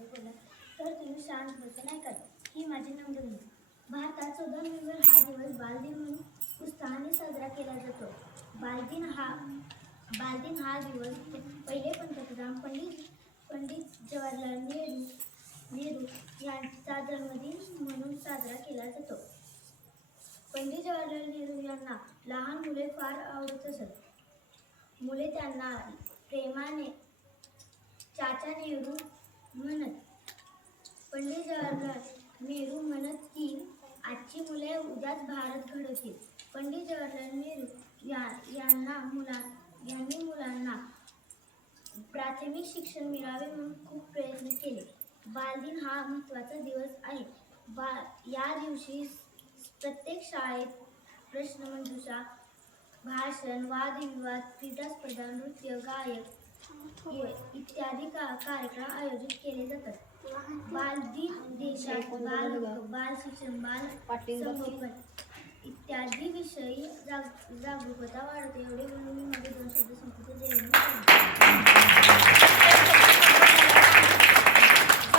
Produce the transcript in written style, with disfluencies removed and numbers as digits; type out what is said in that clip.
शब्द बोला तर तुम्ही शांत बसून ऐकाल. ही माझी नम्र विनंती. भारतात 14 नोव्हेंबर हा दिवस बालदिन म्हणून उत्साहाने साजरा केला जातो. बालदिन हा दिवस पहिले पंतप्रधान पंडित जवाहरलाल नेहरू यांचा जन्मदिन म्हणून साजरा केला जातो. पंडित जवाहरलाल नेहरू यांना लहान मुले फार आवडत असत. मुले त्यांना प्रेमाने चाचा नेहरू म्हणत. पंडित जवाहरलाल नेहरू म्हणत की आजची मुले उद्याच भारत घडवतील. पंडित जवाहरलाल नेहरू यांनी मुलांना प्राथमिक शिक्षण मिळावे म्हणून खूप प्रयत्न केले. बालदिन हा महत्त्वाचा दिवस आहे. या दिवशी प्रत्येक शाळेत प्रश्नमंजुषा, भाषण, वादविवाद, क्रीडा स्पर्धा, नृत्य, गायन इत्यादी कार्यक्रम आयोजित केले जातात. बालदिन देशात बाल शिक्षण, बाल संगोपन इत्यादी विषयी जागरूकता वाढवते. एवढे म्हणून मी माझे 2 शब्द संपवतो. जय हिंद.